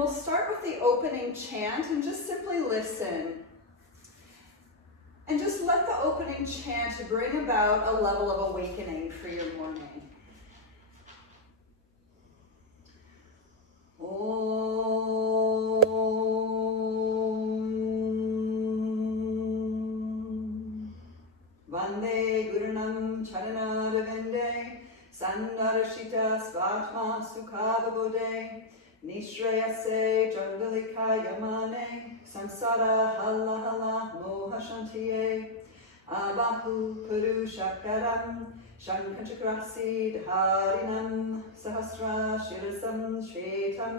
we'll start with the opening chant and just simply listen. And just let the opening chant bring about a level of awakening for your morning. Om Vande Gurunam Charanadavende Sandarashita Svatma Sukhabode Nishrayase Jangalika Yamane Samsara Hala Hala Moha Shantiye Abahu Purushakaram Shankanchakrasi Dharinam Sahasra Shirasam Shvetam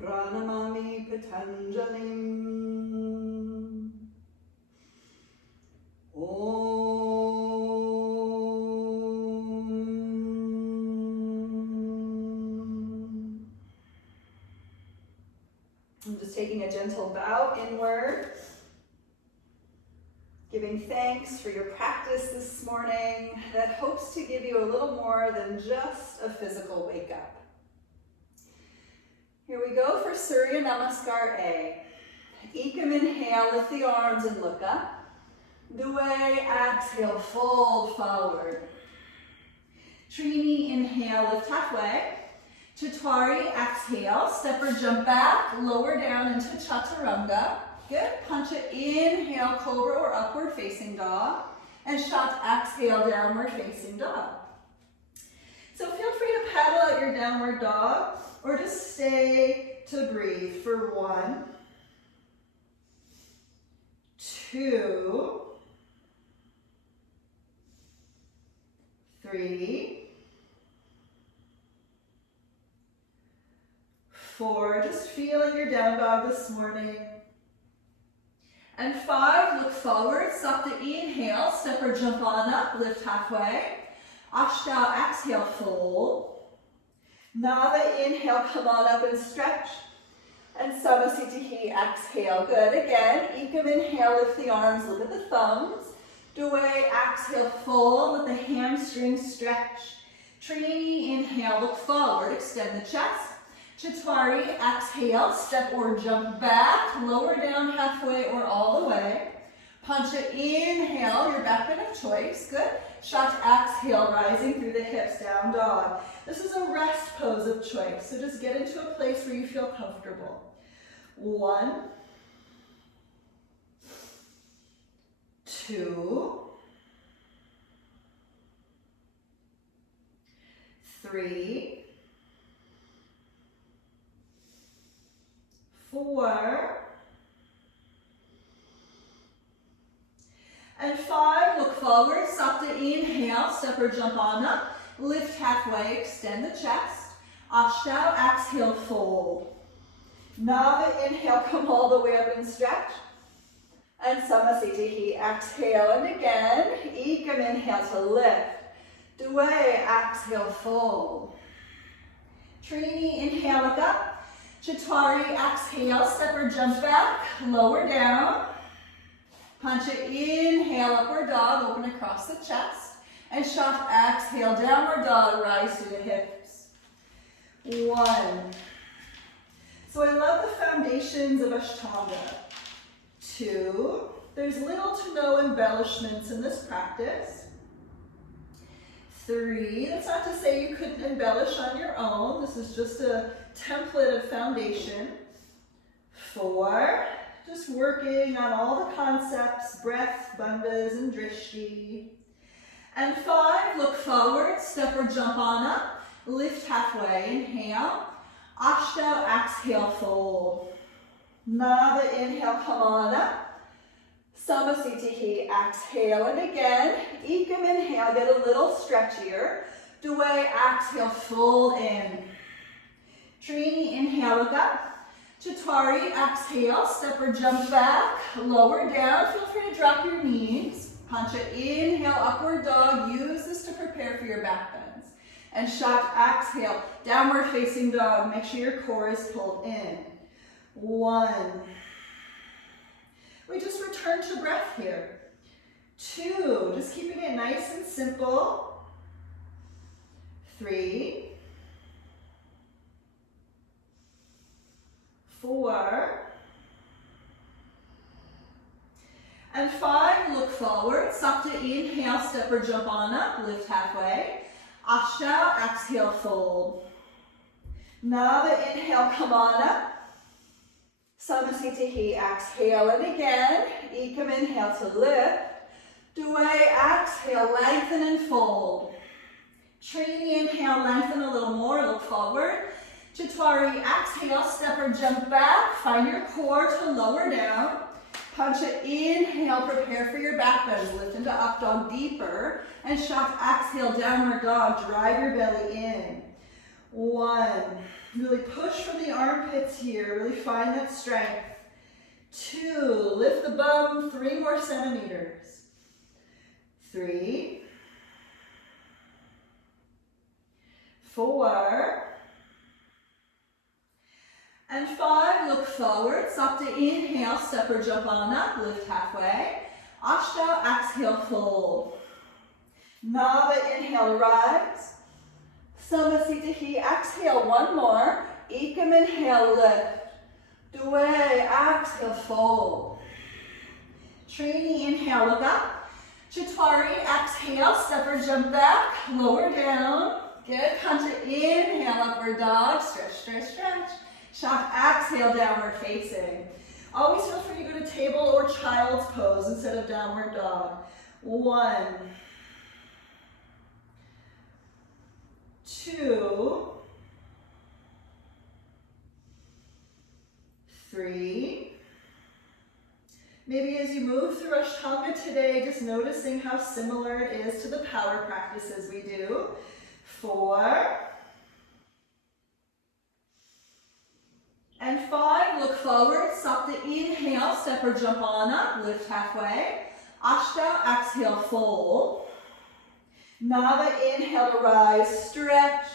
Pranamami Patanjalim I'm just taking a gentle bow inward, giving thanks for your practice this morning that hopes to give you a little more than just a physical wake up. Here we go for Surya Namaskar A. Ekam inhale, lift the arms and look up. Due, exhale, fold forward. Trini, inhale, lift halfway. Chatwari, exhale, step or jump back, lower down into Chaturanga. Good, punch it, inhale, cobra or upward facing dog. And Shat, exhale, downward facing dog. So feel free to paddle out your downward dog or just stay to breathe for 1, 2, 3, 4, just feeling your down dog this morning. And 5, look forward, Sapta inhale, step or jump on up, lift halfway. Ashta, exhale, fold. Nava, inhale, come on up and stretch. And Samasitihi, exhale, good. Again, Ekam, inhale, lift the arms, look at the thumbs. Due, exhale, fold, let the hamstrings stretch. Trini, inhale, look forward, extend the chest. Chatwari, exhale, step or jump back, lower down halfway or all the way. Pancha, inhale, your back bend of choice, good. Shat, exhale, rising through the hips, down dog. This is a rest pose of choice, so just get into a place where you feel comfortable. 1, 2, 3, 4, and 5, look forward, Sapta inhale, step or jump on up, lift halfway, extend the chest. Ashtau, exhale, fold. Nava, inhale, come all the way up and stretch. And Samasitihi, exhale, and again, Ekam, inhale to lift. Due, exhale, fold. Trini, inhale, look up. Chatwari, exhale, step or jump back, lower down. Pancha, inhale, upward dog, open across the chest. And Shat, exhale, downward dog, rise through the hips. 1. So I love the foundations of Ashtanga. 2, there's little to no embellishments in this practice. 3, that's not to say you couldn't embellish on your own. This is just a template of foundation. 4, just working on all the concepts, breath, bandhas, and drishti. And 5, look forward, step or jump on up, lift halfway, inhale. Ashta, exhale, fold. Nava, inhale, come on up. Samasitihi, exhale, and again, Ekam, inhale, get a little stretchier. Due, exhale, fold in. Trini, inhale, look up. Chatwari, exhale, step or jump back, lower down, feel free to drop your knees. Pancha, inhale, upward dog, use this to prepare for your back bends. And Shat, exhale, downward facing dog, make sure your core is pulled in. 1. We just return to breath here. 2, just keeping it nice and simple. 3, 4, and 5, look forward, Sapta, inhale, step or jump on up, lift halfway, Ashtanga, exhale, fold. Nava, inhale, come on up, Samasthiti, exhale, and again, Ekam, inhale to lift, Due, exhale, lengthen and fold. Trini, inhale, lengthen a little more, look forward. Chatwari, exhale, step or jump back, find your core to lower down. Pancha, inhale, prepare for your back bend, lift into up dog deeper. And Shak, exhale, downward dog, drive your belly in. 1, really push from the armpits here, really find that strength. 2, lift the bum 3 more centimeters. 3, 4, and 5, look forward, Sapta, inhale, step or jump on up, lift halfway. Ashtanga, exhale, fold. Nava, inhale, rise. Samasthiti, exhale, 1 more. Ekam, inhale, lift. Due, exhale, fold. Trini, inhale, look up. Chatwari, exhale, step or jump back, lower down. Good, Pancha, inhale, upward dog, stretch, stretch, stretch. Shak, exhale, downward facing. Always feel free to go to table or child's pose instead of downward dog. 1, 2, 3. Maybe as you move through Ashtanga today, just noticing how similar it is to the power practices we do. 4, and 5, look forward, Sapta, inhale, step or jump on up, lift halfway. Ashtanga, exhale, fold. Nava, inhale to rise, stretch.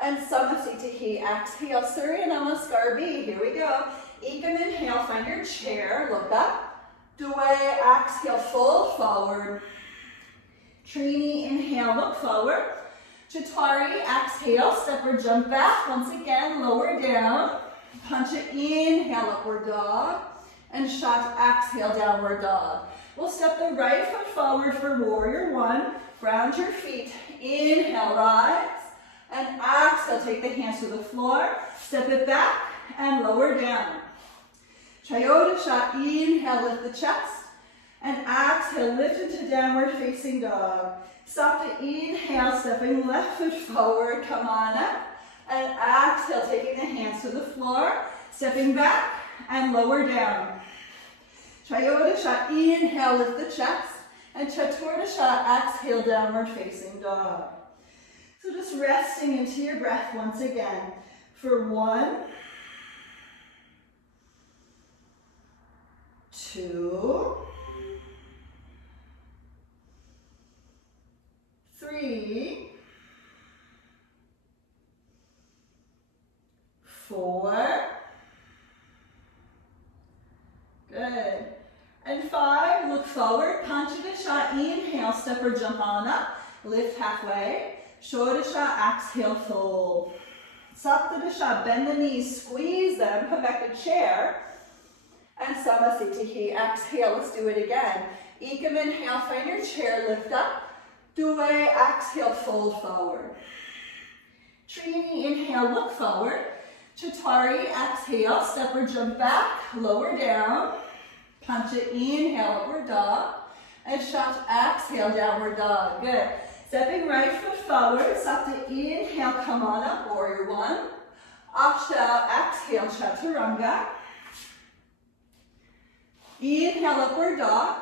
And Samasthiti, exhale, Surya Namaskar B, here we go. Ekam, inhale, find your chair, look up. Due, exhale, fold forward. Trini, inhale, look forward. Chatwari, exhale, step or jump back, once again, lower down. Pancha, inhale, upward dog, and Shat, exhale, downward dog. We'll step the right foot forward for warrior 1, ground your feet, inhale, rise, and exhale, take the hands to the floor, step it back, and lower down. Chayodasha, inhale, lift the chest, and exhale, lift into downward facing dog. Sapta, inhale, stepping left foot forward, come on up. And exhale, taking the hands to the floor, stepping back and lower down. Chayodasha, inhale, lift the chest. And Chaturdasha, exhale, downward facing dog. So just resting into your breath once again. For 1, 2, 3, 4, good, and 5, look forward, Panchadasha, inhale, step or jump on up, lift halfway, Shodasha, exhale, fold. Saptadasha, bend the knees, squeeze them, come back to chair, and Samasthiti, exhale, let's do it again. Ekam, inhale, find your chair, lift up, Due, exhale, fold forward. Trini, inhale, look forward. Chatwari, exhale, step or jump back, lower down. Pancha, inhale, upward dog. And Shat, exhale, downward dog. Good. Stepping right foot forward, Sapta, inhale, come on up, warrior 1. Ashtanga, exhale, chaturanga. Inhale, upward dog.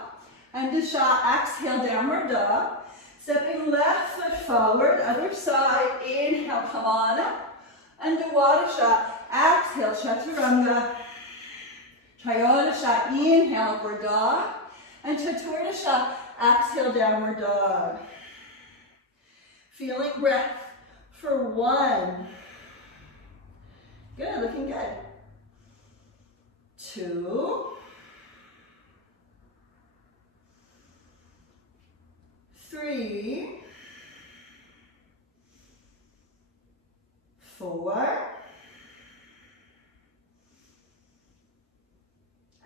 And Dasha, exhale, downward dog. Stepping left foot forward, other side, inhale, come on up. And Dwadasha, exhale, chaturanga. Trayodasha, inhale, upward dog. And Chaturdasha, exhale, downward dog. Feeling breath for 1. Good, looking good. 2. 3. 4.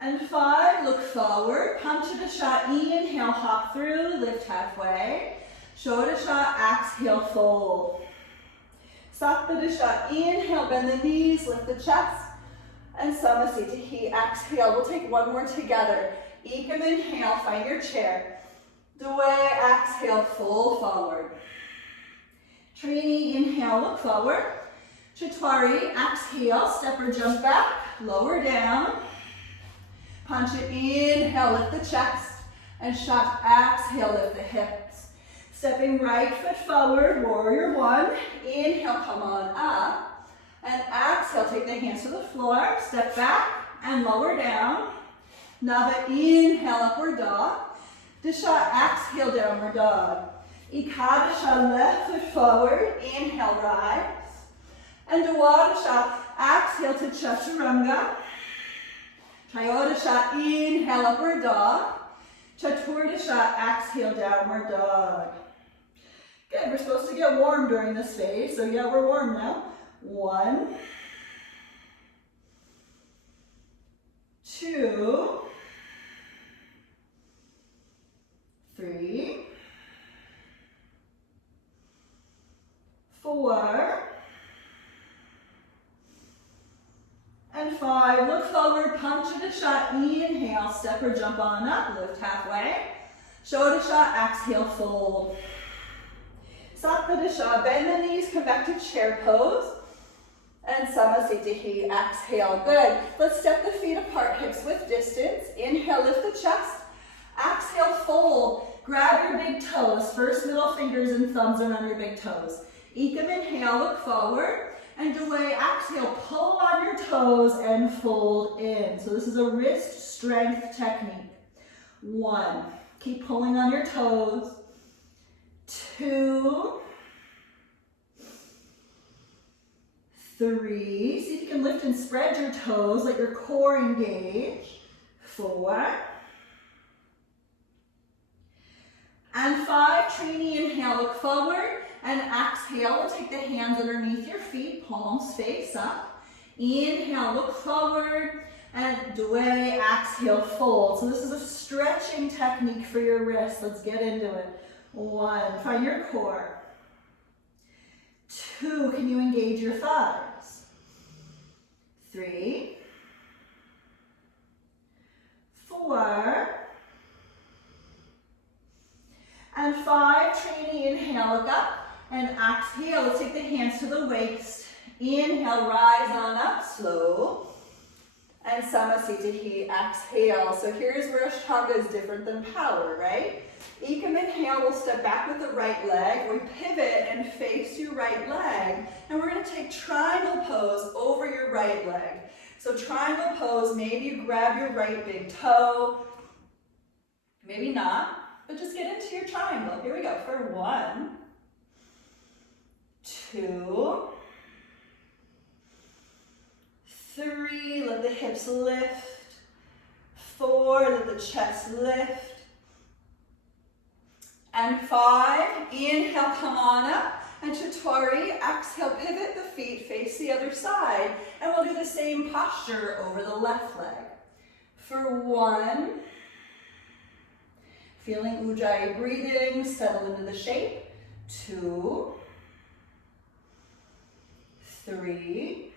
And 5, look forward. Panchadasha, inhale, hop through, lift halfway. Shodasha, exhale, fold. Saptadasha, inhale, bend the knees, lift the chest. And Samasthiti, exhale. We'll take one more together. Ekam, inhale, find your chair. Dway, exhale, fold forward. Trini, inhale, look forward. Chatwari, exhale, step or jump back, lower down. Pancha, inhale, lift the chest. And Shat, exhale, lift the hips. Stepping right foot forward, warrior 1. Inhale, come on up. And exhale, take the hands to the floor. Step back and lower down. Nava, inhale, upward dog. Disha, exhale, downward dog. Ekadasha, left foot forward. Inhale, rise. And Dwadasha, exhale to Chaturanga. Trayodasha, inhale, upward dog. Chaturdasha, exhale, downward dog. Good, we're supposed to get warm during this phase, so yeah, we're warm now. 1, 2, 3, 4, and 5. Look forward, Panchadasha, inhale, step or jump on up, lift halfway. Shodasha, exhale, fold. Saptadasha, bend the knees, come back to chair pose. And Samasthiti, exhale. Good. Let's step the feet apart, hips width distance. Inhale, lift the chest. Exhale, fold. Grab your big toes. First middle fingers and thumbs are on your big toes. Ekam, inhale, look forward. And away, exhale, pull on your toes and fold in. So this is a wrist strength technique. 1, keep pulling on your toes. 2, 3, see if you can lift and spread your toes, let your core engage. 4, and 5, Trini, inhale, look forward, and exhale, we'll take the hands underneath your feet, palms face up. Inhale, look forward, and Dway, exhale, fold. So this is a stretching technique for your wrists. Let's get into it. 1, find your core. 2, can you engage your thighs? 3, 4, and 5, Trini, inhale, look up, and exhale, let's take the hands to the waist. Inhale, rise on up, slow, and Samasthiti, exhale. So here's where Ashtanga is different than power, right? Ekam, inhale, we'll step back with the right leg. We pivot and face your right leg. And we're going to take triangle pose over your right leg. So triangle pose, maybe you grab your right big toe. Maybe not, but just get into your triangle. Here we go for 1, 2, 3, let the hips lift. 4, let the chest lift. And 5, inhale, come on up. And Chatwari, exhale, pivot the feet, face the other side. And we'll do the same posture over the left leg. For 1, feeling Ujjayi breathing, settle into the shape. 2, 3,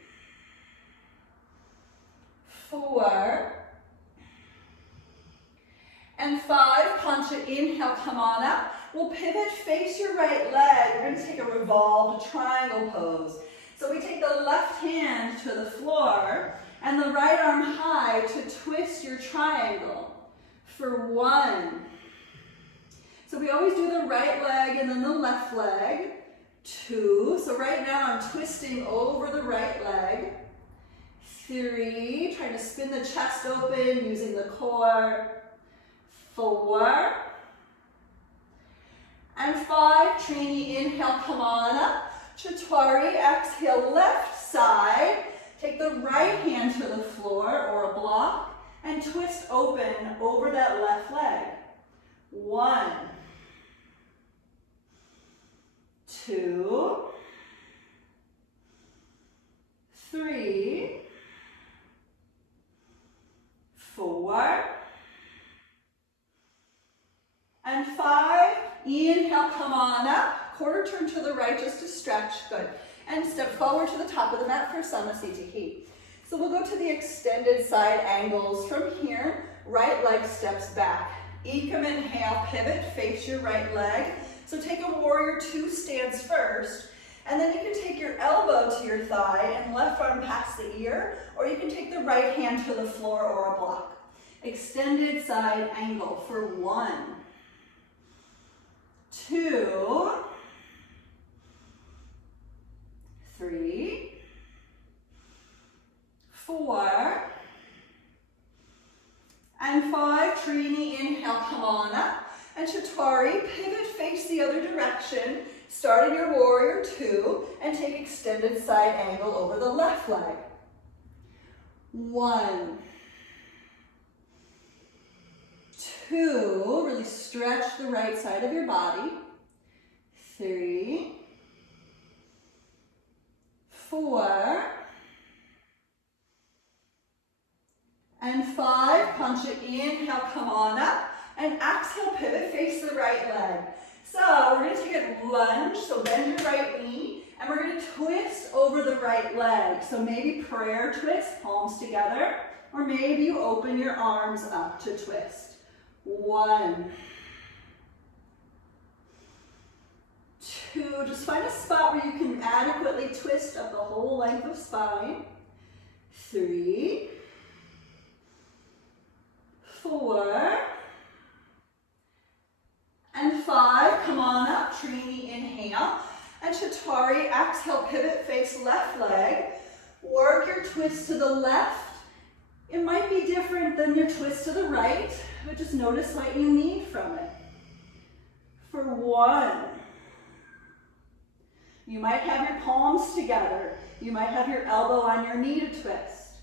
4, and 5, Pancha, inhale, come on up. We'll pivot, face your right leg. We're going to take a revolved triangle pose. So we take the left hand to the floor and the right arm high to twist your triangle for 1. So we always do the right leg and then the left leg. 2, so right now I'm twisting over the right leg. 3, trying to spin the chest open using the core. 4, and 5, Trini, inhale, come on up. Chatwari, exhale, left side. Take the right hand to the floor or a block and twist open over that left leg. 1, 2, 3, 4, inhale, come on up. Quarter turn to the right just to stretch, good. And step forward to the top of the mat for Samasthiti. So we'll go to the extended side angles from here. Right leg steps back. Ekam, inhale, pivot, face your right leg. So take a warrior two stance first, and then you can take your elbow to your thigh and left arm past the ear, or you can take the right hand to the floor or a block. Extended side angle for 1, 2, 3, 4, and 5. Trini, inhale, come on up. And Chaturanga, pivot, face the other direction. Start in your warrior two and take extended side angle over the left leg. 1, 2, really stretch the right side of your body. 3, 4, and 5. Punch it, inhale, come on up. And exhale, pivot, face the right leg. So we're going to take a lunge, so bend your right knee, and we're going to twist over the right leg. So maybe prayer twist, palms together, or maybe you open your arms up to twist. 1, 2, just find a spot where you can adequately twist up the whole length of spine. 3, 4, and 5, come on up, Trini, inhale, and Chaturanga, exhale, pivot, face left leg, work your twist to the left. It might be different than your twist to the right, but just notice what you need from it. For 1, you might have your palms together, you might have your elbow on your knee to twist.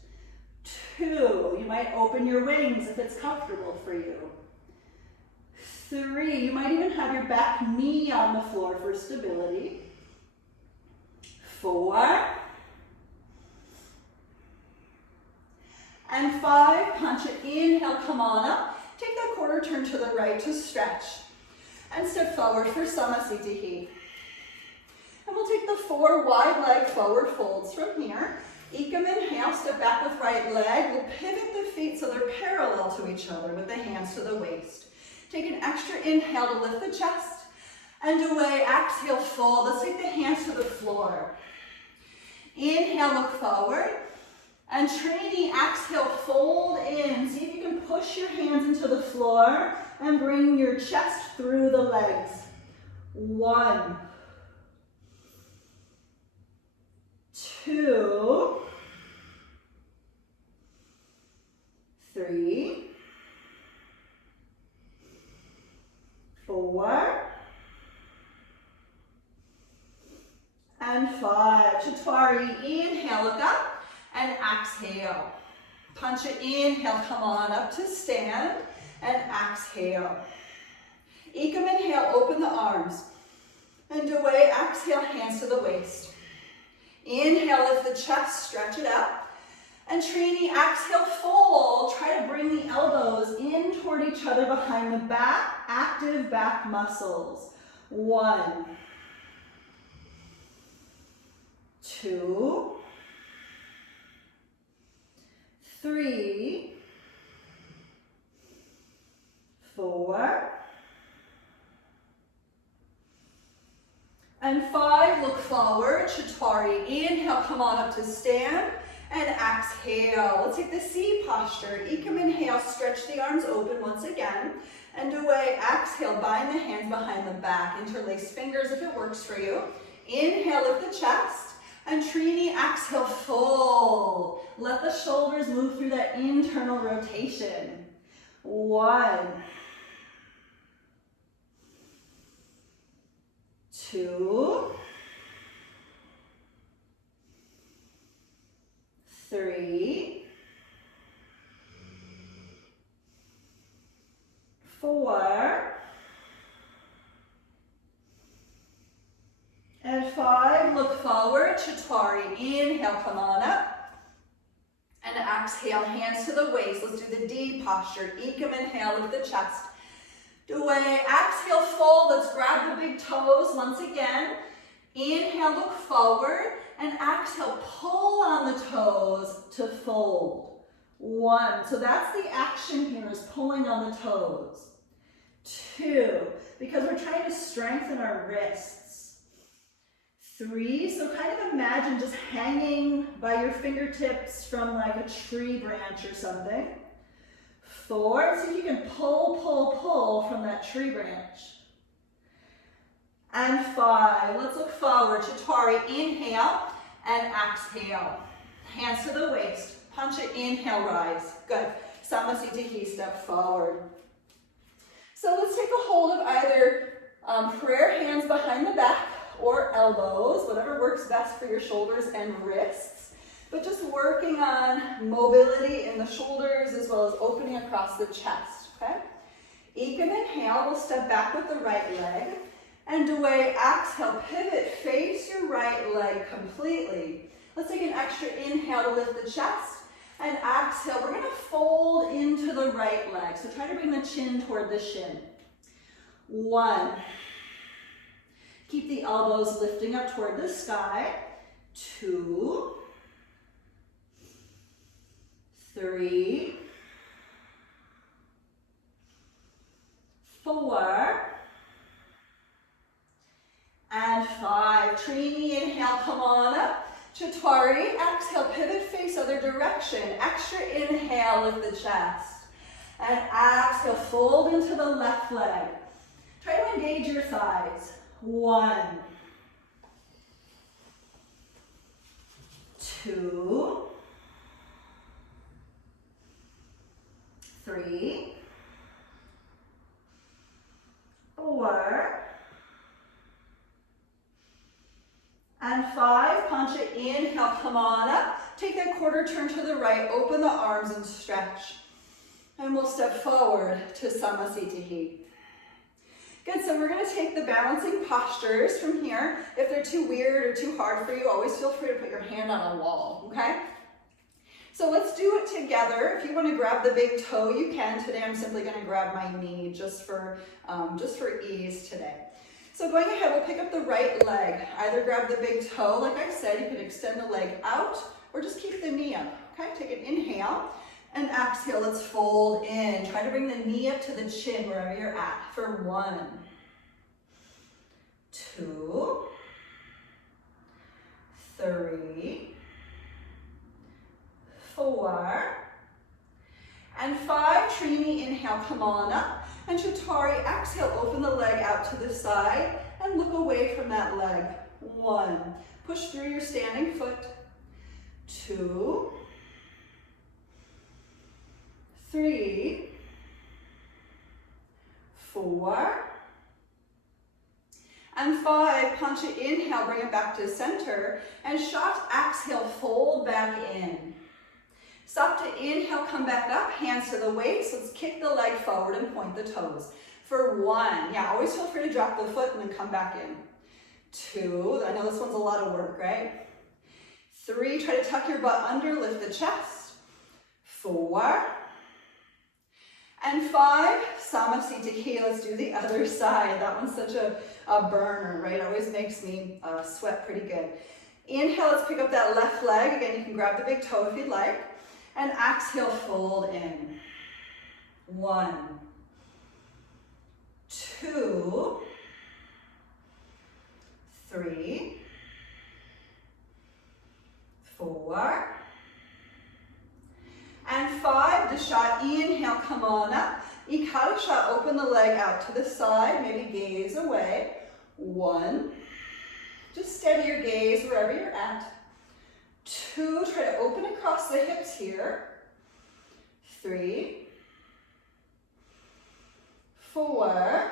2, you might open your wings if it's comfortable for you. 3, you might even have your back knee on the floor for stability. 4, and 5, punch it, inhale, come on up. Take that quarter turn to the right to stretch. And step forward for Samasthiti. And we'll take the 4 wide leg forward folds from here. Ekam, inhale, step back with right leg. We'll pivot the feet so they're parallel to each other with the hands to the waist. Take an extra inhale to lift the chest, and away, exhale, fold. Let's take the hands to the floor. Inhale, look forward, and Trini, exhale, fold in. See if you can push your hands into the floor and bring your chest through the legs. 1, 2, 3, 4, and 5. Chaturanga, inhale, look up, and exhale. Punch it, inhale, come on up to stand, and exhale. Ekam, inhale, open the arms, and away, exhale, hands to the waist. Inhale, lift the chest, stretch it up. And Trini, exhale, fold. Try to bring the elbows in toward each other behind the back, active back muscles. 1, 2, 3, 4, and 5. Look forward, Chaturanga, inhale, come on up to stand. And exhale. Let's take the C posture. Ekam, inhale, stretch the arms open once again. And away, exhale, bind the hands behind the back. Interlace fingers if it works for you. Inhale, lift the chest. And Trini, exhale, fold. Let the shoulders move through that internal rotation. 1, 2, 3, 4, and 5. Look forward, Chaturanga, inhale, come on up. And exhale, hands to the waist. Let's do the D posture. Ekam, inhale, lift the chest. Away, exhale, fold. Let's grab the big toes once again. Inhale, look forward, and exhale, pull on the toes to fold. 1, so that's the action here, is pulling on the toes. 2, because we're trying to strengthen our wrists. 3, so kind of imagine just hanging by your fingertips from like a tree branch or something. 4, see if you can pull, pull, pull from that tree branch. And 5, let's look forward. Chaturanga, inhale and exhale. Hands to the waist. Punch it, inhale, rise. Good. Samasthiti, step forward. So let's take a hold of either prayer hands behind the back or elbows, whatever works best for your shoulders and wrists. But just working on mobility in the shoulders as well as opening across the chest, okay? Ekam inhale, we'll step back with the right leg. And away, exhale, pivot, face your right leg completely. Let's take an extra inhale to lift the chest. And exhale, we're gonna fold into the right leg. So try to bring the chin toward the shin. 1. Keep the elbows lifting up toward the sky. 2. 3. 4. And 5. Trini, inhale, come on up. Chaturanga, exhale, pivot, face other direction. Extra inhale, lift the chest. And exhale, fold into the left leg. Try to engage your thighs. 1. 2. 3. 4. And 5, punch it, inhale, come on up. Take that quarter turn to the right, open the arms and stretch. And we'll step forward to Samasthiti. Good, so we're gonna take the balancing postures from here. If they're too weird or too hard for you, always feel free to put your hand on a wall, okay? So let's do it together. If you wanna grab the big toe, you can. Today I'm simply gonna grab my knee just for ease today. So going ahead, we'll pick up the right leg. Either grab the big toe, like I said, you can extend the leg out, or just keep the knee up, okay? Take an inhale, and exhale, let's fold in. Try to bring the knee up to the chin, wherever you're at, for 1, 2, 3, 4, and 5. Trini, inhale, come on up. And Chaturanga, exhale, open the leg out to the side and look away from that leg. 1, push through your standing foot. 2, 3, 4, and 5. Punch it, inhale, bring it back to center. And shot, exhale, fold back in. Stop to inhale, come back up, hands to the waist. Let's kick the leg forward and point the toes. For 1, yeah, always feel free to drop the foot and then come back in. 2, I know this one's a lot of work, right? 3, try to tuck your butt under, lift the chest. 4, and 5, Samasthiti. Let's do the other side. That one's such a burner, right? Always makes me sweat pretty good. Inhale, let's pick up that left leg. Again, you can grab the big toe if you'd like. And exhale, fold in. 1, 2, 3, 4, and 5. Dasha, inhale, come on up. Ekadasha, open the leg out to the side, maybe gaze away. 1, just steady your gaze wherever you're at. 2, try to open across the hips here. 3, 4,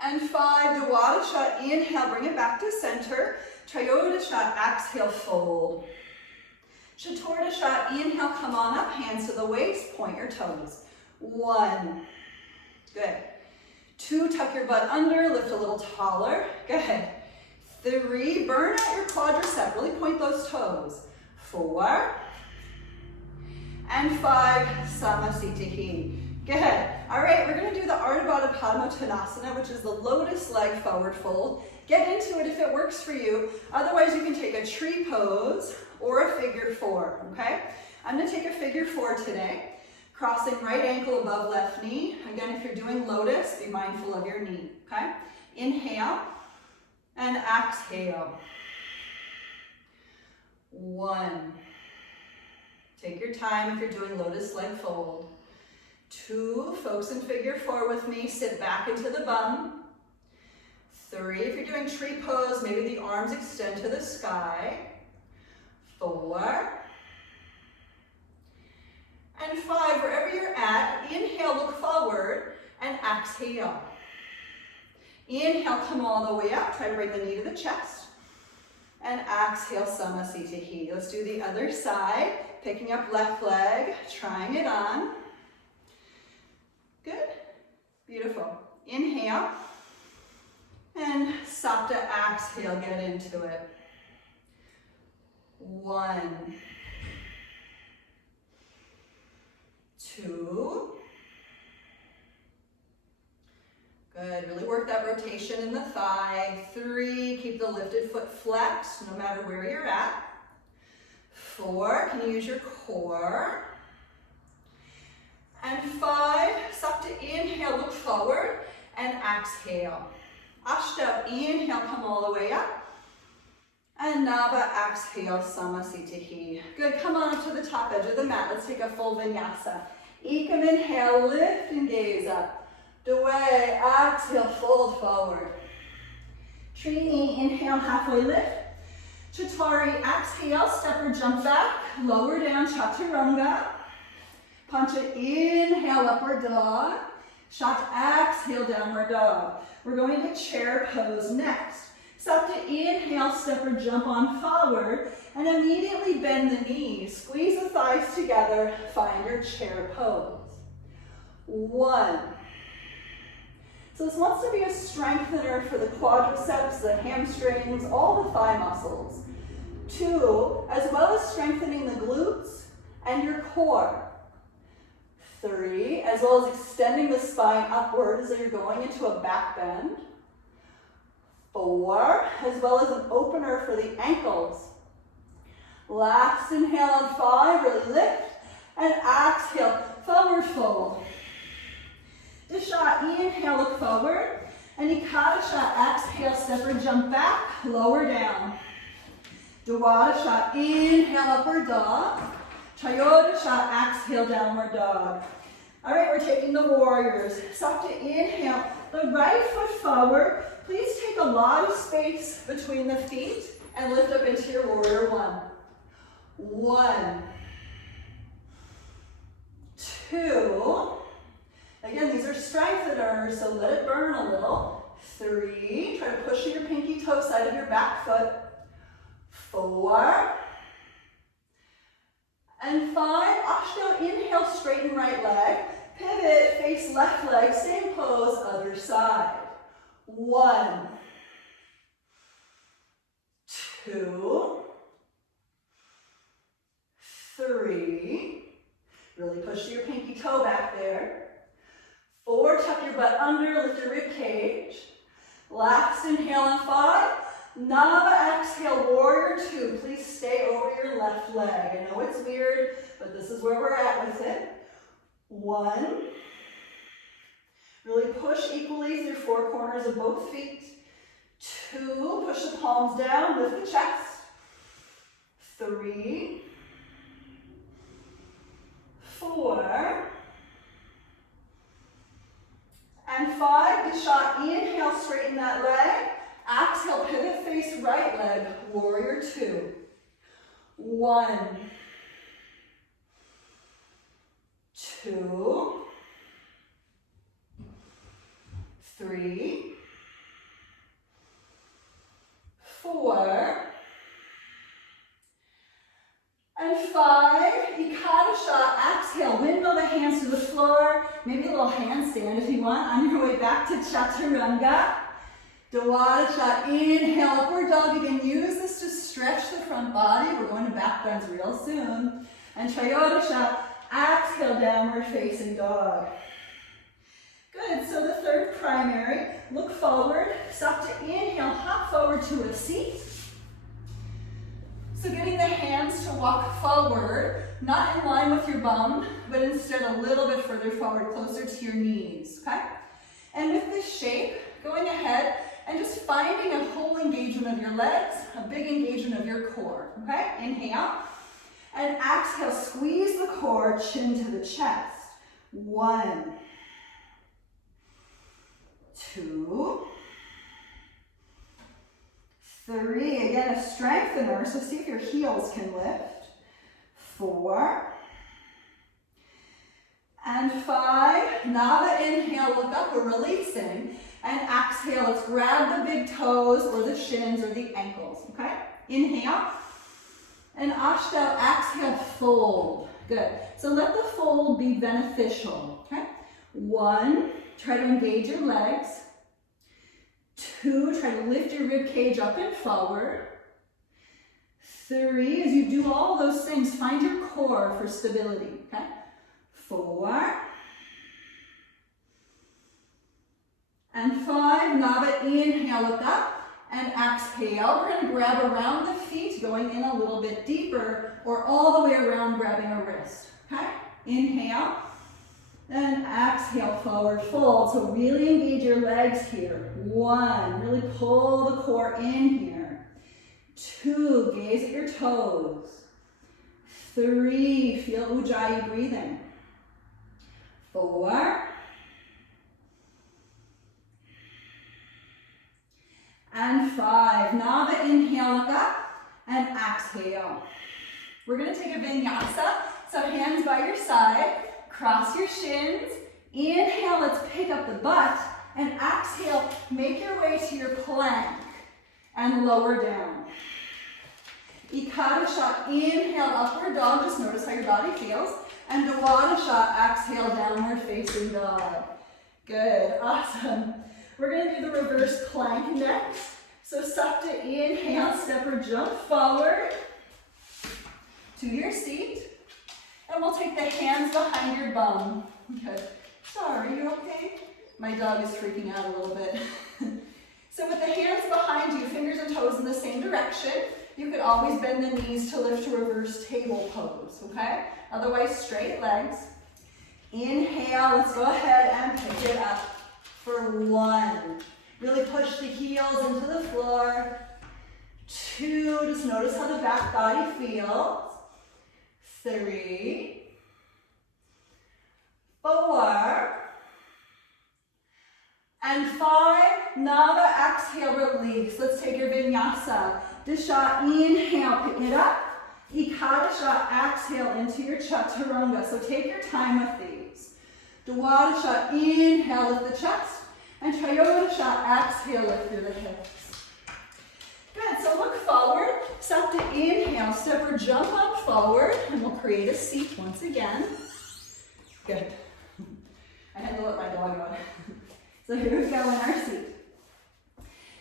and 5. Dwadasha, inhale, bring it back to center. Trayodasha, exhale, fold. Chaturanga, inhale, come on up, hands to the waist, point your toes. 1, good. 2, tuck your butt under, lift a little taller. Good. 3, burn out your quadricep, really point those toes. 4, and 5, Samasthiti. Good. All right, we're going to do the Ardha Baddha Padottanasana, which is the lotus leg forward fold. Get into it if it works for you. Otherwise, you can take a tree pose or a figure four, okay? I'm going to take a figure four today. Crossing right ankle above left knee. Again, if you're doing lotus, be mindful of your knee, okay? Inhale and exhale. 1. Take your time if you're doing lotus leg fold. 2, folks in figure four with me, sit back into the bum. 3, if you're doing tree pose, maybe the arms extend to the sky. 4. And 5, wherever you're at, inhale, look forward, and exhale. Inhale, come all the way up, try to bring the knee to the chest. And exhale, Samasthiti. Let's do the other side, picking up left leg, trying it on. Good, beautiful. Inhale, and Sapta, exhale, get into it. 1, 2. Good, really work that rotation in the thigh. 3, keep the lifted foot flexed no matter where you're at. 4, can you use your core? And 5, Sapta, inhale, look forward, and exhale. Ashta, inhale, come all the way up. And Nava, exhale, Samasthiti. Good, come on up to the top edge of the mat. Let's take a full vinyasa. Ekam, inhale, lift and gaze up. Dway, exhale, fold forward. Trini, inhale, halfway lift. Chatwari, exhale, step or jump back. Lower down, Chaturanga. Pancha, inhale, upward dog. Shat, exhale, downward dog. We're going to chair pose next. Sapta, inhale, step or jump on forward, and immediately bend the knees. Squeeze the thighs together, find your chair pose. 1. So this wants to be a strengthener for the quadriceps, the hamstrings, all the thigh muscles. 2, as well as strengthening the glutes and your core. 3, as well as extending the spine upward as you're going into a back bend. 4, as well as an opener for the ankles. Last inhale on 5, really lift, and exhale, forward fold. Disha, inhale, look forward, and Ekadasha, exhale, step or jump back, lower down. Dwadasha, inhale, upward dog. Trayodasha, exhale, downward dog. All right, we're taking the warriors. Sapta, inhale, the right foot forward. Please take a lot of space between the feet and lift up into your warrior 1. 1, 2. Again, these are strengtheners, so let it burn a little. 3, try to push your pinky toe side of your back foot. 4. And 5, Ashto, inhale, straighten right leg. Pivot, face left leg, same pose, other side. 1, 2, 3. Really push your pinky toe back there. 4, tuck your butt under, lift your rib cage. Last inhale on 5. Nava, exhale, warrior 2. Please stay over your left leg. I know it's weird, but this is where we're at with it. 1. Really push equally through 4 corners of both feet. 2, push the palms down, lift the chest. 3, 4, and 5. Disha, inhale, straighten that leg. Exhale, pivot, face right leg, warrior 2. 1, 2, 3, 4, and 5. Ekadasha, exhale, windmill the hands to the floor. Maybe a little handstand if you want. On your way back to Chaturanga. Dwadasha, inhale, upward dog. You can use this to stretch the front body. We're going to back bends real soon. And Trayodasha, exhale, downward facing dog. Good, so the third primary, look forward, stop to inhale, hop forward to a seat. So getting the hands to walk forward, not in line with your bum, but instead a little bit further forward, closer to your knees, okay? And with this shape, going ahead and just finding a whole engagement of your legs, a big engagement of your core, okay? Inhale, and exhale, squeeze the core, chin to the chest. 1, 2, 3, again a strengthener, so see if your heels can lift. 4, and 5, Nava inhale, look up, we're releasing, and exhale, let's grab the big toes or the shins or the ankles, okay? Inhale, and Ashtanga, exhale, fold, good. So let the fold be beneficial, okay? 1, try to engage your legs. 2, try to lift your rib cage up and forward. 3, as you do all those things, find your core for stability, okay? 4, and 5, Nava, inhale, look up, and exhale. We're going to grab around the feet, going in a little bit deeper, or all the way around, grabbing a wrist, okay? Inhale, and exhale, forward fold. So really engage your legs here. 1, really pull the core in here. 2, gaze at your toes. 3, feel Ujjayi breathing. 4, and 5. Nava, inhale, look up, and exhale. We're going to take a vinyasa, so hands by your side, cross your shins, inhale, let's pick up the butt, and exhale, make your way to your plank, and lower down. Ekadasha, inhale, upward dog, just notice how your body feels, and Dwadasha, exhale, downward facing dog. Good, awesome. We're going to do the reverse plank next. So Supta, inhale, step or jump forward to your seat. And we'll take the hands behind your bum. Good. Sorry, you okay? My dog is freaking out a little bit. So with the hands behind you, fingers and toes in the same direction, you could always bend the knees to lift to reverse table pose, okay? Otherwise, straight legs. Inhale, let's go ahead and pick it up for 1. Really push the heels into the floor. 2, just notice how the back body feels. 3, 4, and 5. Nava, exhale, release. Let's take your vinyasa. Disha, inhale, pick it up. Ekadasha, exhale into your chaturanga. So take your time with these. Dwadasha, inhale, lift the chest. And Trayodasha, exhale, lift through the hips. Good, so look forward. Supta, inhale, step or jump up forward. And we'll create a seat once again. Good. I had to let my dog out. So here we go in our seat.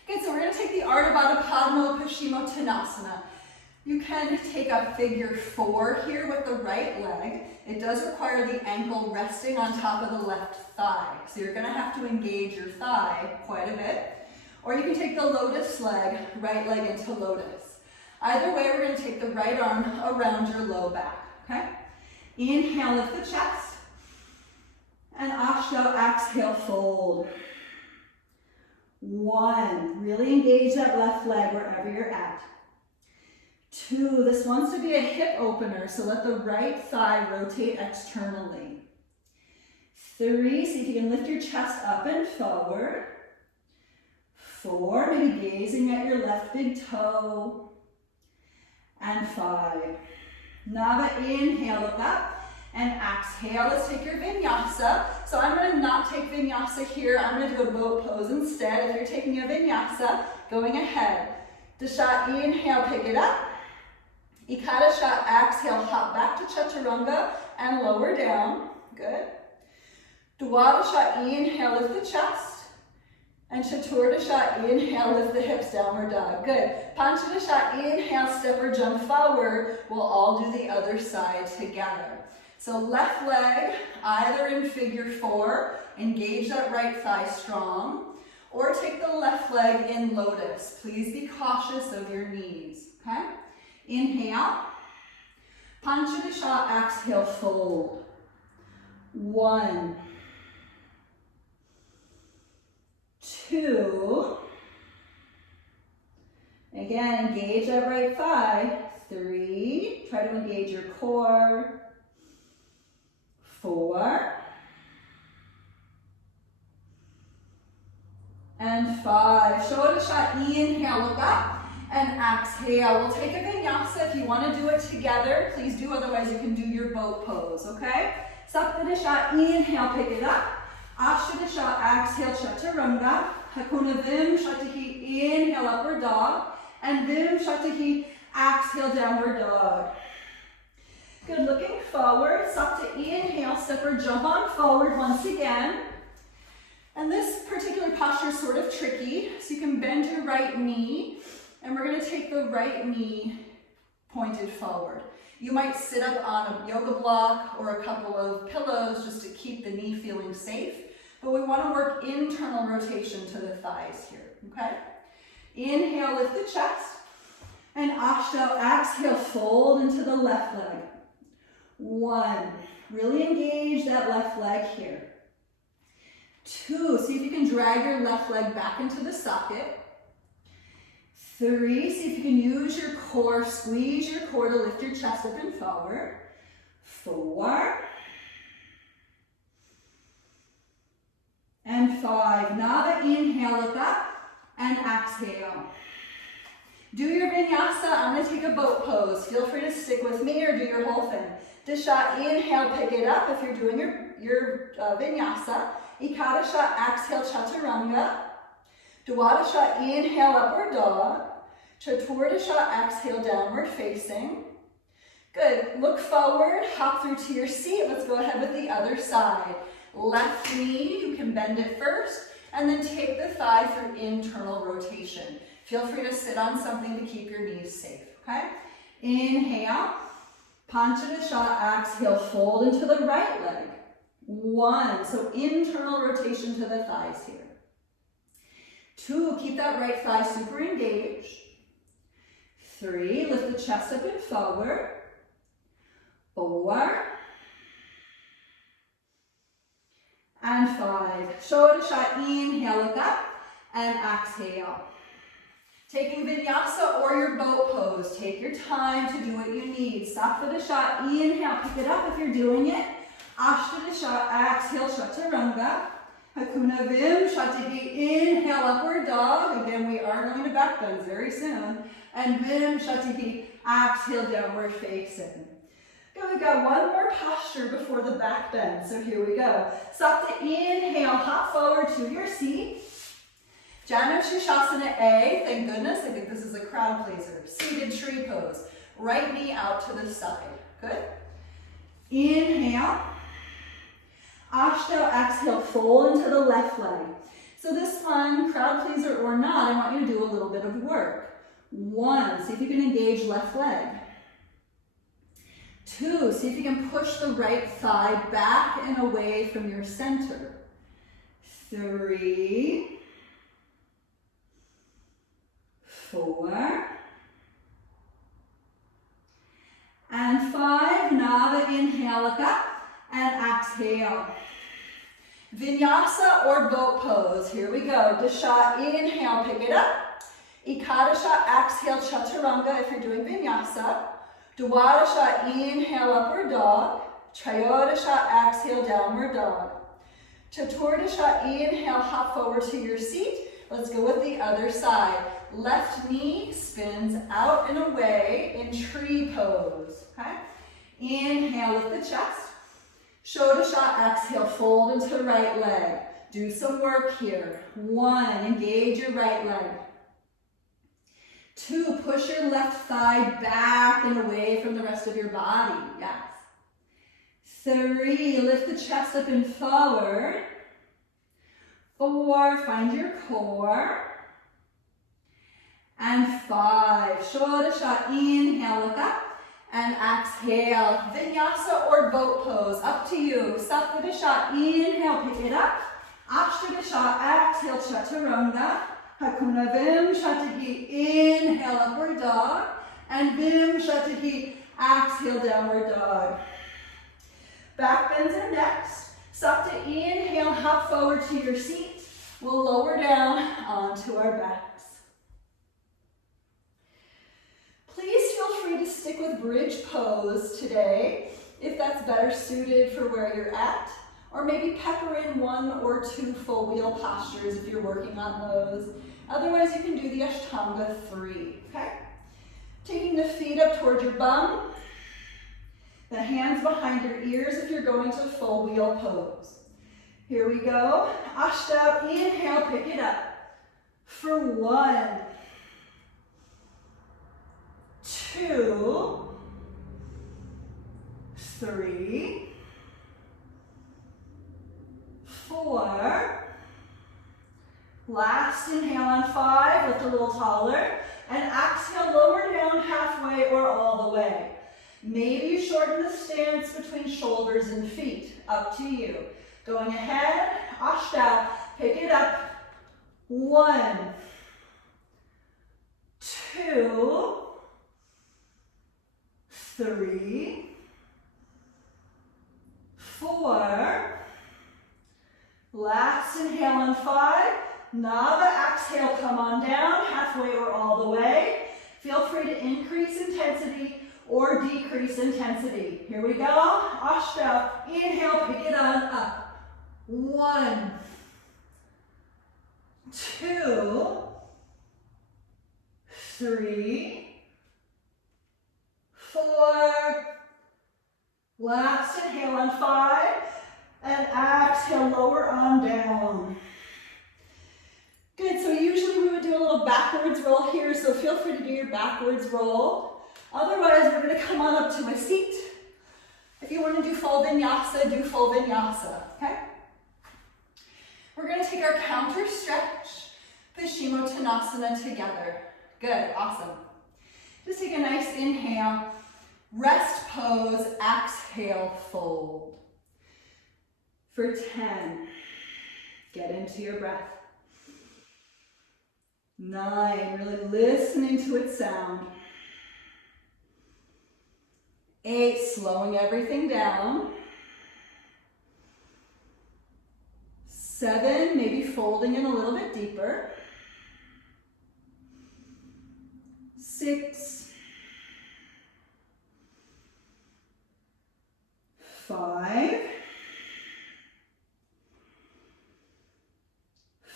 Good, so we're going to take the Ardha Baddha Padma Paschimottanasana. You can take a figure 4 here with the right leg. It does require the ankle resting on top of the left thigh. So you're going to have to engage your thigh quite a bit. Or you can take the lotus leg, right leg into lotus. Either way, we're going to take the right arm around your low back, okay? Inhale, lift the chest. And Ashtanga, exhale, fold. 1, really engage that left leg wherever you're at. 2, this wants to be a hip opener, so let the right thigh rotate externally. 3, see if you can lift your chest up and forward. 4, maybe gazing at your left big toe. And 5. Nava, inhale, look up. And exhale, let's take your vinyasa. So I'm going to not take vinyasa here. I'm going to do a boat pose instead. If you're taking a vinyasa, going ahead. Dasha, inhale, pick it up. Ekadasha, exhale, hop back to chaturanga and lower down. Good. Dwadasha, inhale, lift the chest. And Chaturdasha, inhale, lift the hips, downward dog. Good. Panchadasha, inhale, step or jump forward. We'll all do the other side together. So left leg, either in figure 4, Engage that right thigh strong. Or take the left leg in lotus. Please be cautious of your knees, okay? Inhale. Panchadasha, exhale, fold. 1, 2. Again, engage that right thigh. 3. Try to engage your core. 4. And 5. Shodasha, inhale, look up, and exhale. We'll take a vinyasa. If you want to do it together, please do. Otherwise, you can do your boat pose, okay? Saptadasha, inhale, pick it up. Ashtadasha, exhale, chaturanga. Hakuna Vim, Shatahi, inhale, upward dog. And Vim, Shatahi, exhale, downward dog. Good, looking forward. Sapta, inhale, step or jump on forward once again. And this particular posture is sort of tricky, so you can bend your right knee, and we're going to take the right knee pointed forward. You might sit up on a yoga block or a couple of pillows just to keep the knee feeling safe, but we want to work internal rotation to the thighs here, okay? Inhale, lift the chest, and exhale, fold into the left leg. 1, really engage that left leg here. 2, see if you can drag your left leg back into the socket. 3, see if you can use your core, squeeze your core to lift your chest up and forward. 4. And 5. Nava, inhale, look up, and exhale. Do your vinyasa. I'm going to take a boat pose. Feel free to stick with me or do your whole thing. Disha, inhale, pick it up if you're doing your vinyasa. Ekadasha, exhale, chaturanga. Dwadasha, inhale, upward dog. Chaturdasha, exhale, downward facing. Good. Look forward, hop through to your seat. Let's go ahead with the other side. Left knee, you can bend it first, and then take the thigh through internal rotation. Feel free to sit on something to keep your knees safe, okay? Inhale. Panchadasha, exhale, fold into the right leg. 1, so internal rotation to the thighs here. 2, keep that right thigh super engaged. 3, lift the chest up and forward. 4. And 5. Shodasha, inhale, look up, and exhale. Taking vinyasa or your boat pose. Take your time to do what you need. Saptadasha, inhale, pick it up if you're doing it. Ashtadasha, exhale, chaturanga. Hakuna Vim, Shatahi, inhale, upward dog. Again, we are going to back bends very soon. And Vim, Shatahi, exhale, downward facing. Good, we've got one more posture before the back bend. So here we go. Sapta, inhale, hop forward to your seat. Janu Shishasana A, thank goodness. I think this is a crowd pleaser. Seated tree pose. Right knee out to the side. Good. Inhale. Ashto, exhale, fold into the left leg. So this one, crowd pleaser or not, I want you to do a little bit of work. 1, see if you can engage left leg. 2, see if you can push the right thigh back and away from your center. 3, 4, and 5. Nava, inhale, look up, and exhale. Vinyasa or boat pose. Here we go. Dasha, inhale, pick it up. Ekadasha, exhale, chaturanga if you're doing vinyasa. Dwadasha, inhale, upward dog. Trayodasha, exhale, downward dog. Chaturdasha, inhale, hop forward to your seat. Let's go with the other side. Left knee spins out and away in tree pose, okay? Inhale, lift the chest. Shodasha, exhale, fold into the right leg. Do some work here. 1, engage your right leg. 2, push your left thigh back and away from the rest of your body. Yes. 3, lift the chest up and forward. 4, find your core. And 5, Shodasha, inhale, look up, and exhale. Vinyasa or boat pose, up to you. Saptadasha, inhale, pick it up. Ashtanga, exhale, chaturanga. Hakuna Vim, Shatahi, inhale, upward dog. And Vim, Shatahi, exhale, downward dog. Back bends are next. Sakta, inhale, hop forward to your seat. We'll lower down onto our backs. Please feel free to stick with bridge pose today, if that's better suited for where you're at. Or maybe pepper in 1 or 2 full wheel postures if you're working on those. Otherwise, you can do the Ashtanga 3, okay? Taking the feet up towards your bum. The hands behind your ears if you're going to full wheel pose. Here we go. Ashta, inhale, pick it up. For 1, 2, 3, 4. Last inhale on 5, lift a little taller. And exhale, lower down halfway or all the way. Maybe you shorten the stance between shoulders and feet. Up to you. Going ahead, Ashta, pick it up. 1, 2, 3, 4. Last inhale on 5. Nava, exhale, come on down, halfway or all the way. Feel free to increase intensity or decrease intensity. Here we go. Ashta, inhale, pick it on up. 1, 2, 3, 4. Last inhale on 5. And exhale, lower on down. Good, so usually we would do a little backwards roll here, so feel free to do your backwards roll. Otherwise, we're gonna come on up to a seat. If you wanna do full vinyasa, do full vinyasa, okay? We're gonna take our counter stretch, Paschimottanasana together. Good, awesome. Just take a nice inhale, rest pose, exhale, fold. For 10, get into your breath. 9, really listening to its sound. 8, slowing everything down. 7, maybe folding in a little bit deeper. 6, 5,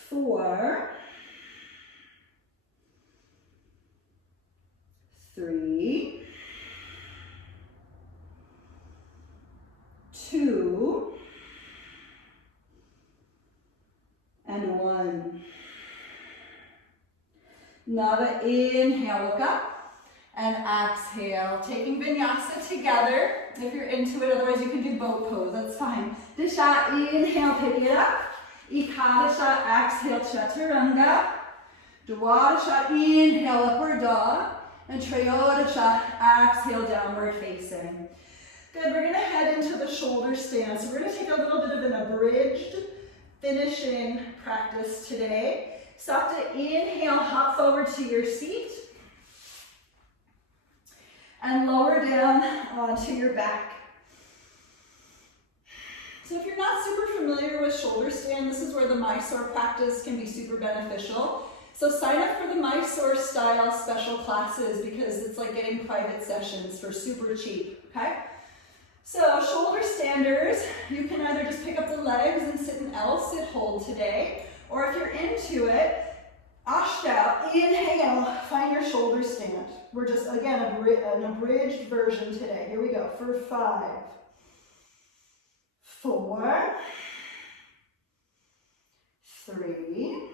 4, 3, 2, and 1. Nava, inhale, look up, and exhale. Taking vinyasa together, if you're into it, otherwise you can do boat pose, that's fine. Disha, inhale, pick it up. Ekadasha, exhale, chaturanga. Dwadasha, inhale, upward dog. And Trayodasha, exhale, downward facing. Good, we're gonna head into the shoulder stance. We're gonna take a little bit of an abridged finishing practice today. Sakta, inhale, hop forward to your seat. And lower down onto your back. So if you're not super familiar with shoulder stand, this is where the Mysore practice can be super beneficial. So sign up for the Mysore style special classes because it's like getting private sessions for super cheap, okay? So shoulder standers, you can either just pick up the legs and sit in L, sit hold today, or if you're into it, Ashta, inhale, find your shoulder stand. We're just, again, an abridged version today. Here we go, for 5, 4, 3,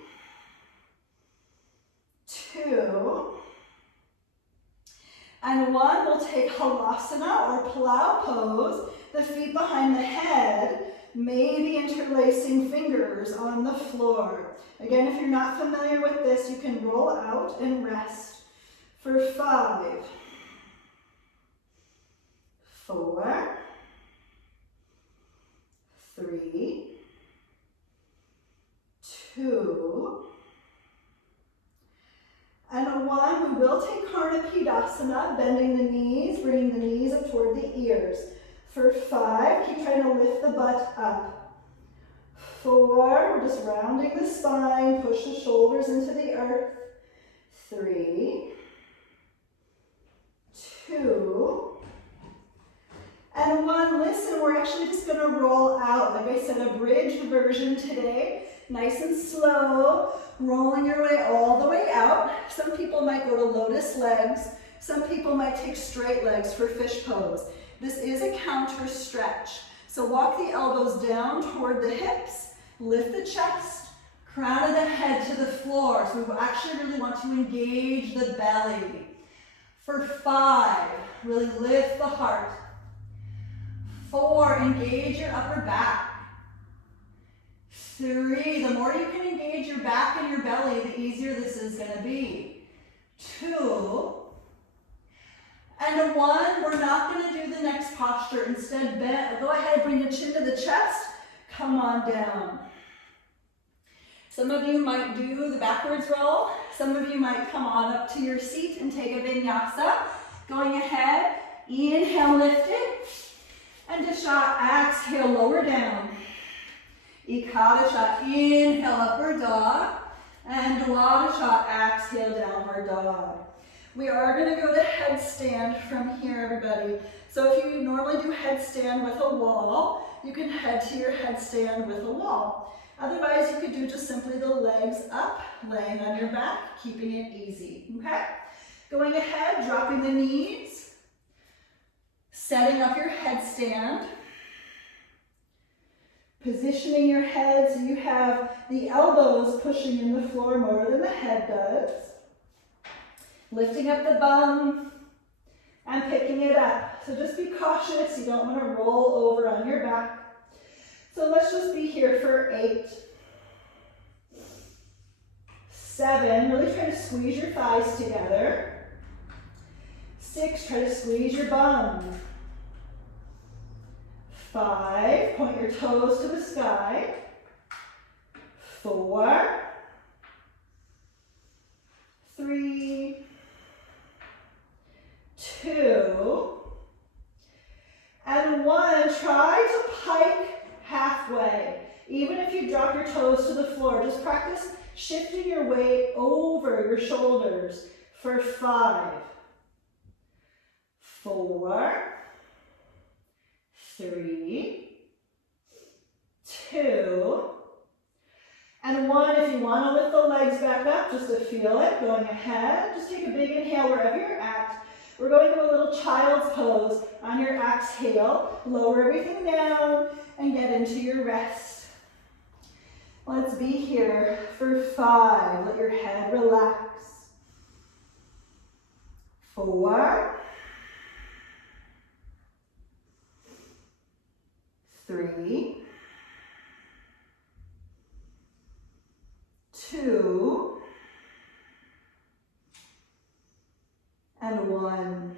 2, and 1. We'll take Halasana or Plow pose, the feet behind the head, maybe interlacing fingers on the floor. Again, if you're not familiar with this, you can roll out and rest for 5, 4, 3, 2, and a 1. We will take Karnapidasana, bending the knees, bringing the knees up toward the ears. For 5, keep trying to lift the butt up. 4, we're just rounding the spine, push the shoulders into the earth. 3, 2, and 1. Listen, we're actually just going to roll out. Like I said, a bridge version today. Nice and slow, rolling your way all the way out. Some people might go to lotus legs. Some people might take straight legs for fish pose. This is a counter stretch. So walk the elbows down toward the hips, lift the chest, crown of the head to the floor. So we actually really want to engage the belly. For 5, really lift the heart. 4, engage your upper back. 3, the more you can engage your back and your belly, the easier this is going to be. 2, and a 1, we're not going to do the next posture. Instead, bend, go ahead, bring the chin to the chest, come on down. Some of you might do the backwards roll. Some of you might come on up to your seat and take a vinyasa. Going ahead, inhale, lift it, and Dasha, exhale, lower down. Ekadasha, inhale, upward dog, and Dwadasha, exhale, downward dog. We are going to go to headstand from here, everybody. So if you normally do headstand with a wall, you can head to your headstand with a wall. Otherwise, you could do just simply the legs up, laying on your back, keeping it easy, okay? Going ahead, dropping the knees, setting up your headstand, positioning your head so you have the elbows pushing in the floor more than the head does. Lifting up the bum and picking it up. So just be cautious, you don't want to roll over on your back. So let's just be here for 8, 7, really try to squeeze your thighs together. 6, try to squeeze your bum. 5, point your toes to the sky. 4, 3, 2, and 1. Try to pike halfway. Even if you drop your toes to the floor, just practice shifting your weight over your shoulders for 5, 4, 3, 2, and 1. If you want to lift the legs back up, just to feel it, going ahead. Just take a big inhale wherever you're at. We're going to a little child's pose. On your exhale, lower everything down and get into your rest. Let's be here for 5. Let your head relax. 4, 3, 2, and 1.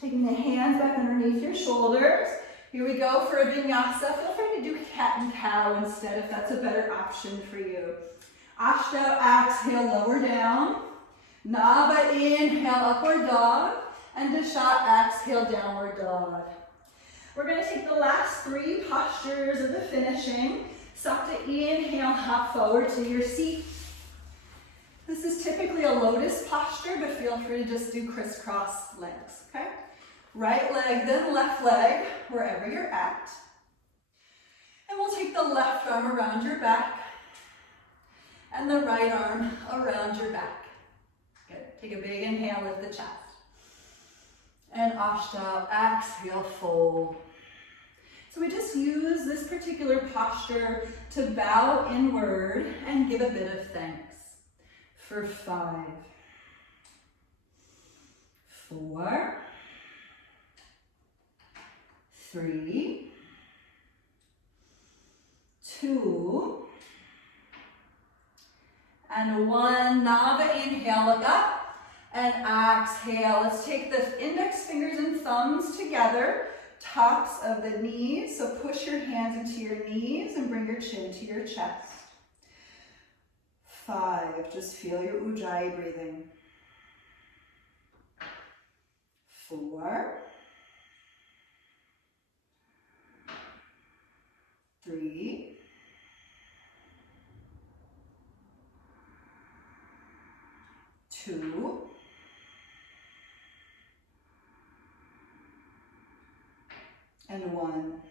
Taking the hands back underneath your shoulders. Here we go for a vinyasa. Feel free to do cat and cow instead if that's a better option for you. Ashta, exhale, lower down. Nava, inhale, upward dog. And Dasha, exhale, downward dog. We're going to take the last 3 postures of the finishing. Sakta, inhale, hop forward to your seat. This is typically a lotus posture, but feel free to just do crisscross legs, okay? Right leg, then left leg, wherever you're at. And we'll take the left arm around your back and the right arm around your back. Good. Take a big inhale, lift the chest. And Ashta, exhale, fold. So we just use this particular posture to bow inward and give a bit of thanks. For 5, 4, 3, 2, and 1. Nava, inhale, look up, and exhale. Let's take the index fingers and thumbs together tops of the knees. So push your hands into your knees and bring your chin to your chest. 5, just feel your Ujjayi breathing. 4, 3, 2, and 1.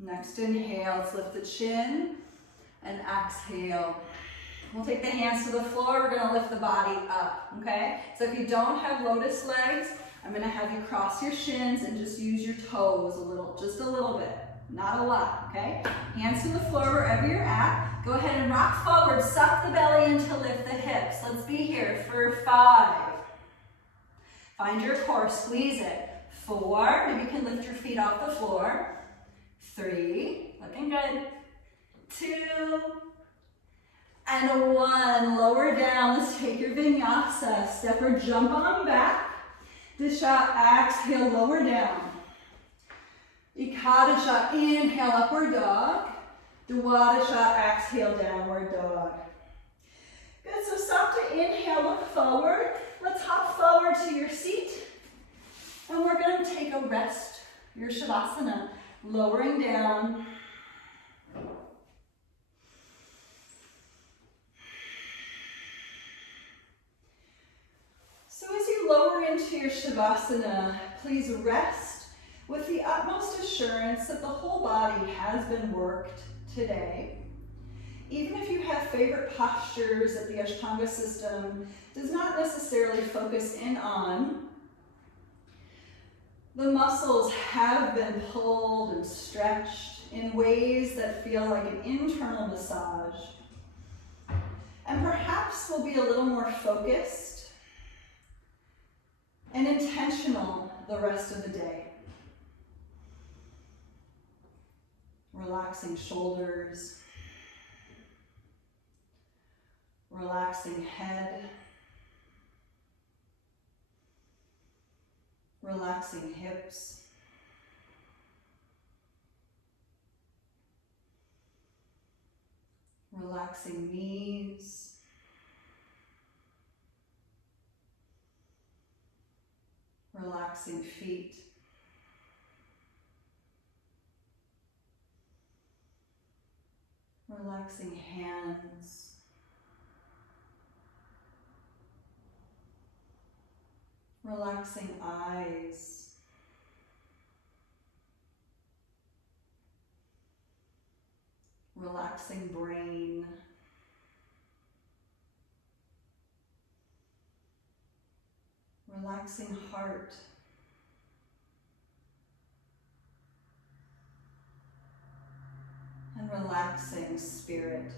Next inhale, let's lift the chin, and exhale. We'll take the hands to the floor, we're gonna lift the body up, okay? So if you don't have lotus legs, I'm gonna have you cross your shins and just use your toes a little, just a little bit, not a lot, okay? Hands to the floor wherever you're at. Go ahead and rock forward, suck the belly in to lift the hips. Let's be here for 5. Find your core, squeeze it. 4, maybe you can lift your feet off the floor. 3, looking good. 2, and 1. Lower down, let's take your vinyasa. Step or jump on back. Disha, exhale, lower down. Ekadasha, inhale, upward dog. Dwadasha, exhale, downward dog. Good, so Sapta, inhale, look forward. Let's hop forward to your seat. And we're gonna take a rest, your Shavasana, lowering down. So as you lower into your Shavasana, please rest with the utmost assurance that the whole body has been worked today. Even if you have favorite postures that the Ashtanga system does not necessarily focus in on, the muscles have been pulled and stretched in ways that feel like an internal massage. And perhaps we'll be a little more focused and intentional the rest of the day. Relaxing shoulders, relaxing head, relaxing hips, relaxing knees, relaxing feet, relaxing hands, relaxing eyes, relaxing brain, relaxing heart, and relaxing spirit.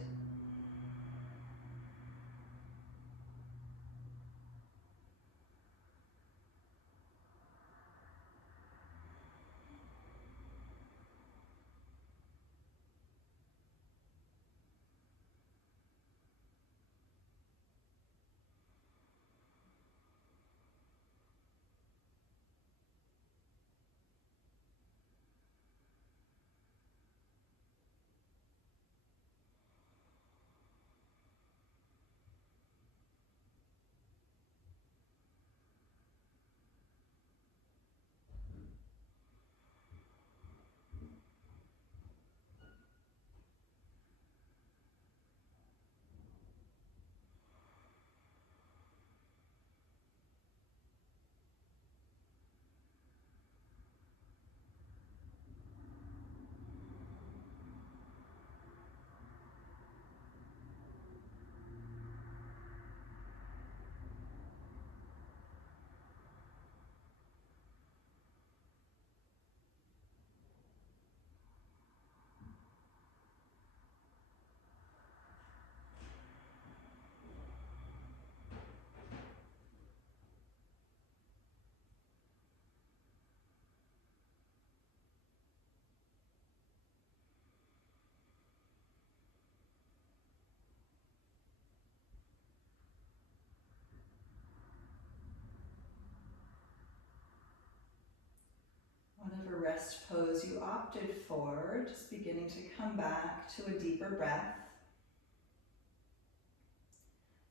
rest pose you opted for, just beginning to come back to a deeper breath.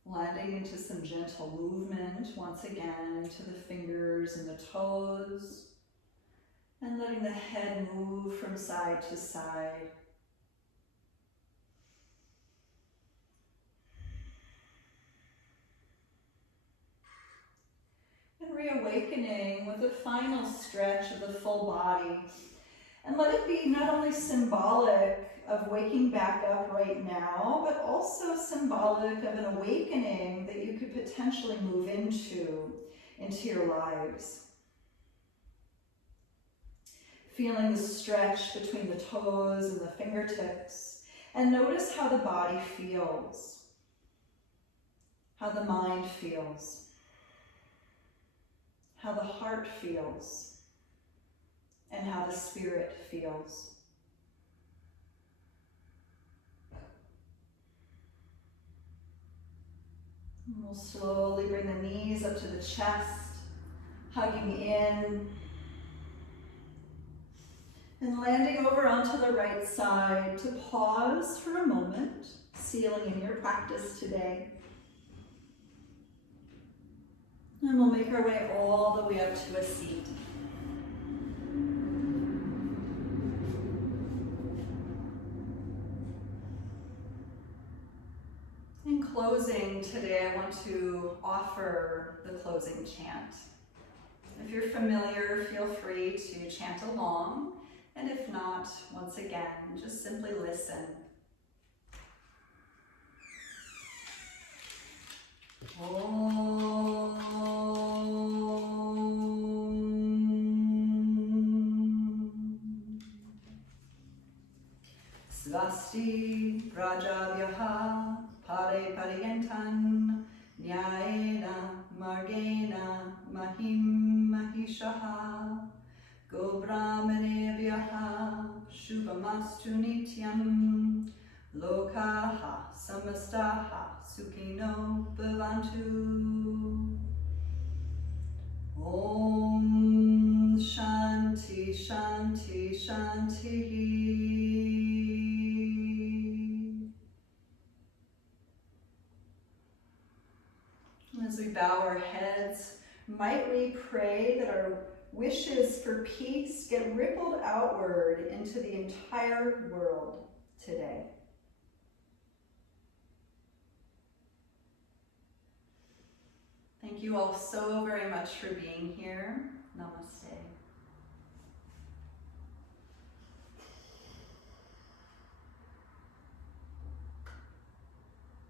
Landing into some gentle movement once again to the fingers and the toes, and letting the head move from side to side. And reawakening with a final stretch of the full body. And let it be not only symbolic of waking back up right now, but also symbolic of an awakening that you could potentially move into your lives. Feeling the stretch between the toes and the fingertips, and notice how the body feels, how the mind feels, how the heart feels, and how the spirit feels. And we'll slowly bring the knees up to the chest, hugging in, and landing over onto the right side to pause for a moment, sealing in your practice today. And we'll make our way all the way up to a seat. In closing today, I want to offer the closing chant. If you're familiar, feel free to chant along. And if not, once again, just simply listen. Om Svasti Prajabhyaha Pare Pariyentan Nyayena Margena Mahim Mahishaha Go Brahmanebhyaha Shubhamastu Nityam Lokaha Samastaha Sukhino Bhavantu. Om Shanti Shanti Shanti. As we bow our heads, might we pray that our wishes for peace get rippled outward into the entire world today. Thank you all so very much for being here. Namaste.